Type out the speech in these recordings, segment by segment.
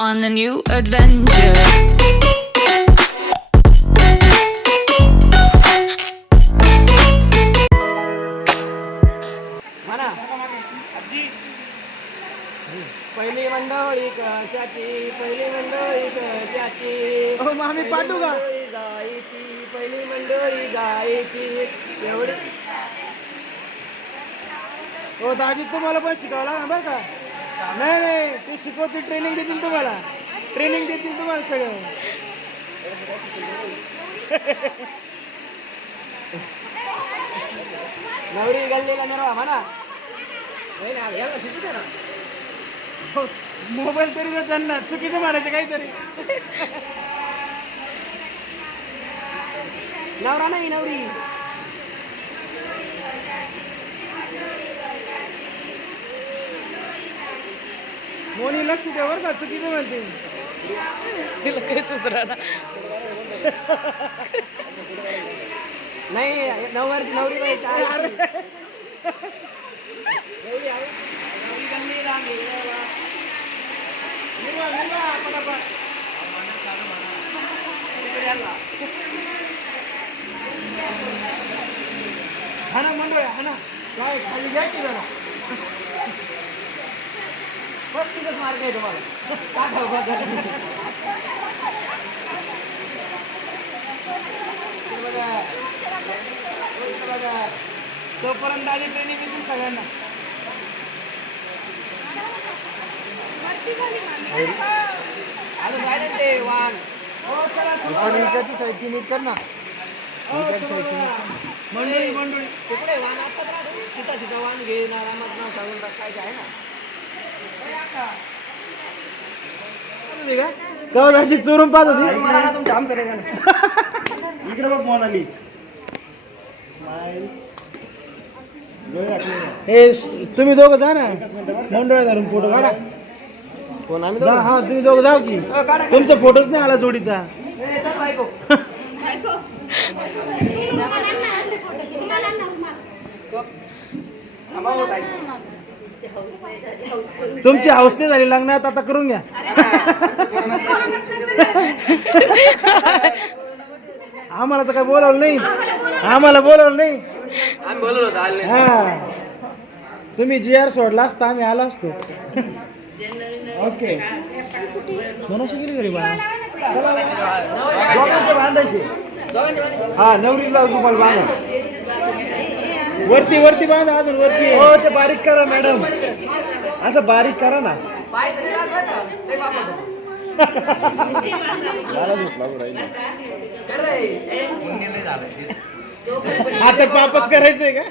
on a new adventure. म्हणा आजी पहिली मंडळी कशाची पहिली मंडळी कशाची हो मग आम्ही पाठवू का गायची पहिली मंडळी गायची एवढी हो दाजी तुम्हाला पण शिकावं लागणार बरं का नाही नाही ते शिकवतील ट्रेनिंग देतील तुम्हाला सगळं नवरी गल्लीला मिरवा म्हणा नाही ना याला शिकू दे ना हो, मोबाईल तरी जर त्यांना चुकीचं म्हणायचं काहीतरी नवरा नाही नवरी मोनी लक्ष द्या बरं का चुकीचं म्हणते तिला काही सुचरा ना नाही नवरी बाई काय नवरी आहे नवरी गल्लीला मिरवा तिकडे आला हा ना म्हणलोय हा ना काय खाली घ्या की जरा पस्तीसच मार्क आहे तुम्हाला का ठाऊक बघा तोपर्यंत आधी ट्रेनिंग देतील सगळ्यांना अजून राहिले ते वाघ साईडची नीट कर ना मंडळी मंडळी तिकडे वाण आताच राहतो सीता सीता वाण घे ना रामात नाव सांगून टाकायचं आहे ना कवा अशी चोरून पाहत होती मला ना तुमच्या आमचं नाही इकडे बघ मोनाली हे तुम्ही दोघं जा ना मंडळ धरून फोटो काढा कोण आम्ही हा तुम्ही दोघं जाऊ की तुमचा फोटोच नाही आला जोडीचा तुमची हाऊस नाही झाली लग्नात आता करून घ्या आम्हाला तर काय बोलावलं नाही आम्ही बोललो होतो आले हा तुम्ही जी आर सोडला असता आम्ही आलो असतो ओके मनोशी गेली घरी बाळा चला दोघांचे बांधायचे हा नवरीला तुम्हाला बांधा वरती बांधा अजून वरती हो ते बारीक करा मॅडम असं बारीक करा ना आता पापच करायचंय का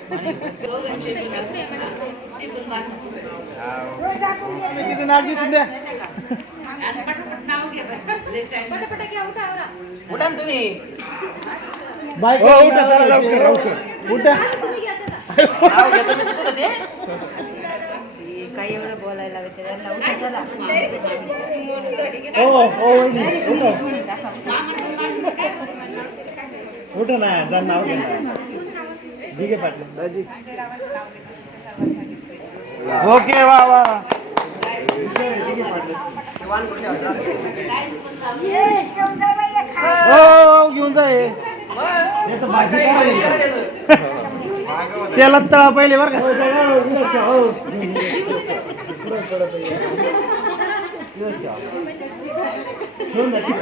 तिचं नाव दिसून द्या उठा ना तुम्ही बाईक उठा जरा लवकर उठा नाव घेतो मी तिथं ते काही एवढं बोलायला हो वहिनी, उठा ना जा नाव घ्या ना. ठीक आहे पाटील दाजी ओके वा वा हो घेऊन जा हे. हे तर भाजी त्याला तळा पहिले बरं का घेऊन जा ठीक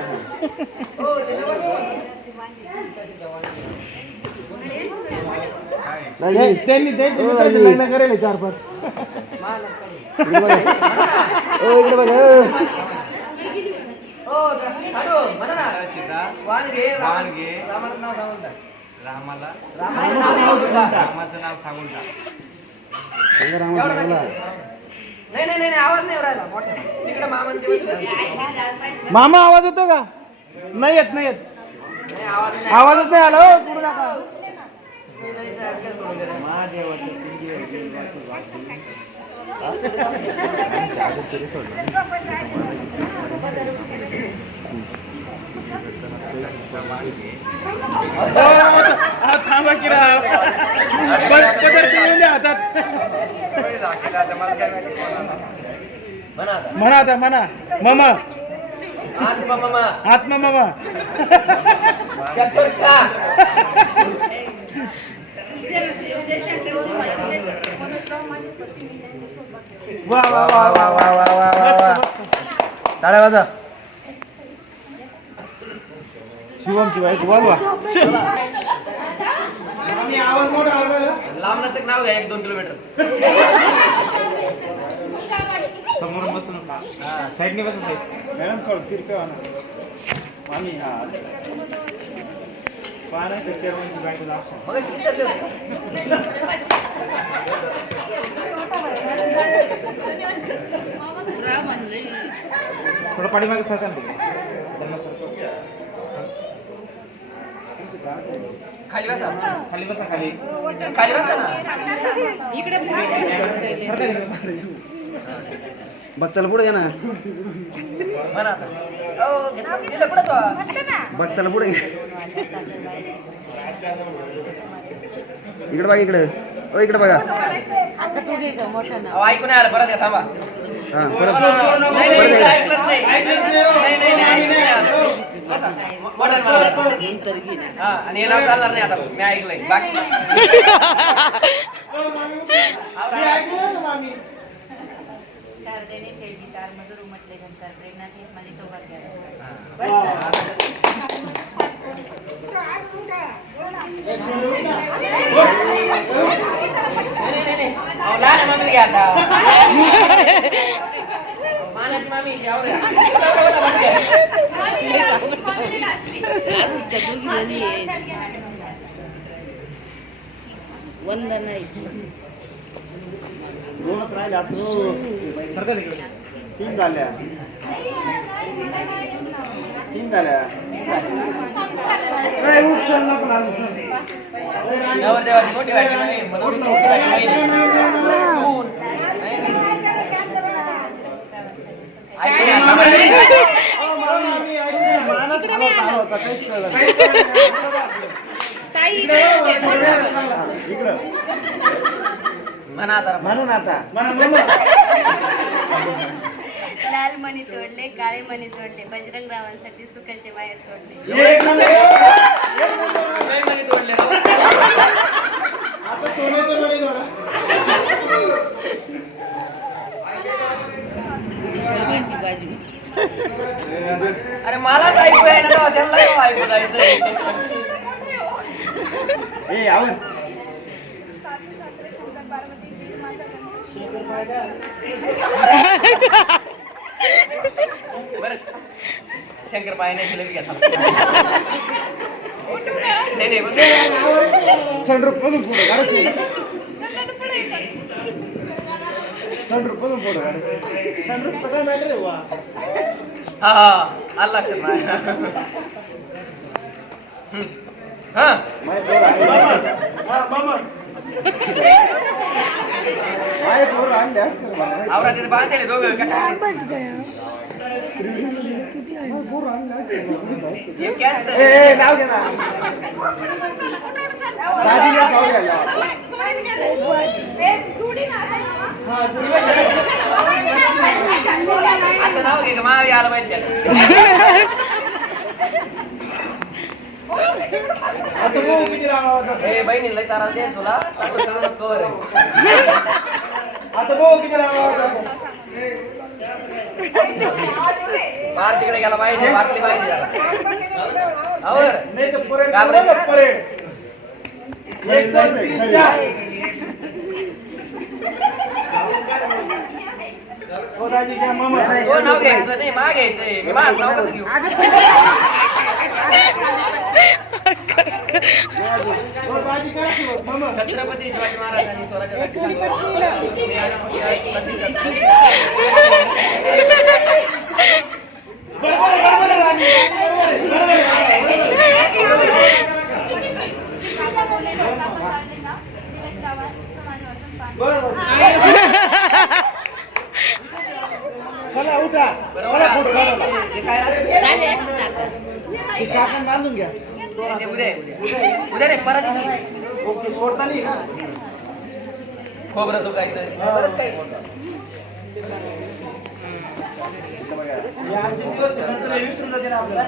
आहे. त्यांनी त्यांचे मित्राचे लग्न करेल 4-5 इकडे बघा हो चालू म्हणा ना वाण घे रामाचं नाव सांगून टाक रामाचं नाव सांगून टाक नाही आवाज नाही राहिला मोठा तिकडे मामा मामा आवाज येतो का नाही येत नाही आवाज नाही आवाजच नाही आला हो सोडू नका थांबा की राव पदर येऊन द्या हातात म्हणा आता म्हणा मामा आत्मा मामा आत्मा मामा चतुर्था वा वा वा वा वा वा वा वा टाळ्या वाजा शिवमची बाईक बोलवा आवाज मोठा लांबनाचं नाव घ्या 1-2 किलोमीटर समोर बसून साईडने बसून मॅडम थोडं तिरकं आम्ही हा पाहा नाही चेअरमनची बाईक मग विचारले होते थोडं पाठीमागे सरकार खाली बसा खाली बसा खाली खाली बसा ना भक्ताला पुढे घे ना म्हणा आता दिलं पुढं तो भक्ताला पुढे घे इकडे बघा इकडे ओ इकडे बघा आता तू घे का मोठा ना अहो ऐकू नाही आलं परत या थांबा हा परत नाही नाही ऐकलंच नाही नाही नाही बसा मोठं नंतर घे ना हा आणि हे नाव चालणार नाही आता मी ऐकलंय बाकी शारदेने शेळी कार मजूर उमटले घंटार प्रेग्नासी मध्ये तो लहान मामी घ्या आता मानाची मामी वंदन नाही दोनच राहिले सरकार इकडे 3 झाल्या 3 झाल्या काय उठ चल ना पण आलं चल नवरदेवाची मोठी वाटी नाही मोठी वाटी नाही म्हणा आता म्हणून आता लाल मणी तोडले काळे मणी जोडले बजरंग रावांसाठी सुखाचे बाहेर सोडले मणी तोडले आता सोन्याचं मणी जोडा बाजू अरे मला ऐकू आहे ना तेव्हा त्यांना केव्हा ऐकू जायचं ए आवर बरं शंकर पायाने जिलेबी घ्या नाही नाही सनरूफ मधून फोटो काढायचे सनरूफ मधून फोटो काढायचे सनरूफ तर काय मॅटर आहे वा हा हा आलं लक्षात नाही हा आवरा तिथे बांधले दोघं कॅन्सर नाव घे ना दाजीला नाव घ्यायला असं नाव घे महावी आलं पाहिजे आता भाऊ किती रामावाचा हे बहिणीला तारा दे तुला कवर आहे आता भाऊ किती रामावाचा बाहेर तिकडे गेला पाहिजे बाटली पाहिजे आवर नाही तर परेड घाबरेल का? परेड एक दोन तीन चार हो दाजी घ्या मामा तो नाव घ्यायचं नाही मा घ्यायचंय मी माझं नाव कसं घेऊ हो दाजी काय सुरू मामा छत्रपती शिवाजी महाराजांनी स्वराज्यासाठी बरोबर राणी बरोबर चला उठा चला फोटो काढा झाले असते ना आता काकण बांधून घ्या उद्या रे परत दिवशी ओके सोडता नाही का खोबरं दुखायचं बरंच काही हे आजचे दिवस नंतर ते विसरून जाते ना आपल्याला.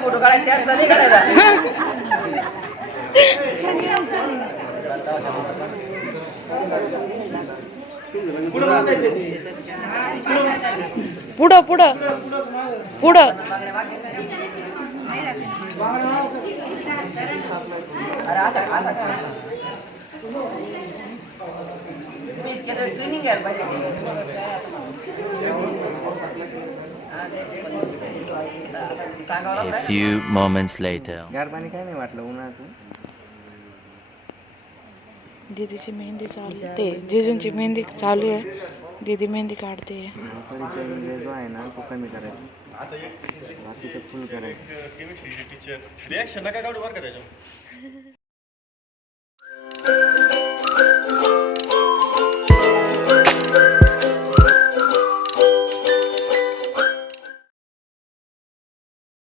फोटो काढायचा नाही काढायचा. पुढं बसायचे ते. पुढं पुढं पुढं अरे असा असा काय ट्रेनिंग घ्यायला पाहिजे. A few moments later. गार पाणी काय नाही वाटलं उन्हाचं. दीदीची मेहंदी चालते, जिजूंची मेहंदी चालू आहे. दीदी मेहंदी काढते. परिचय जो आहे ना तो कमी करायचा, बाकीचं फुल करायचं. रिॲक्शन नका काढू बरं का त्याच्यावर.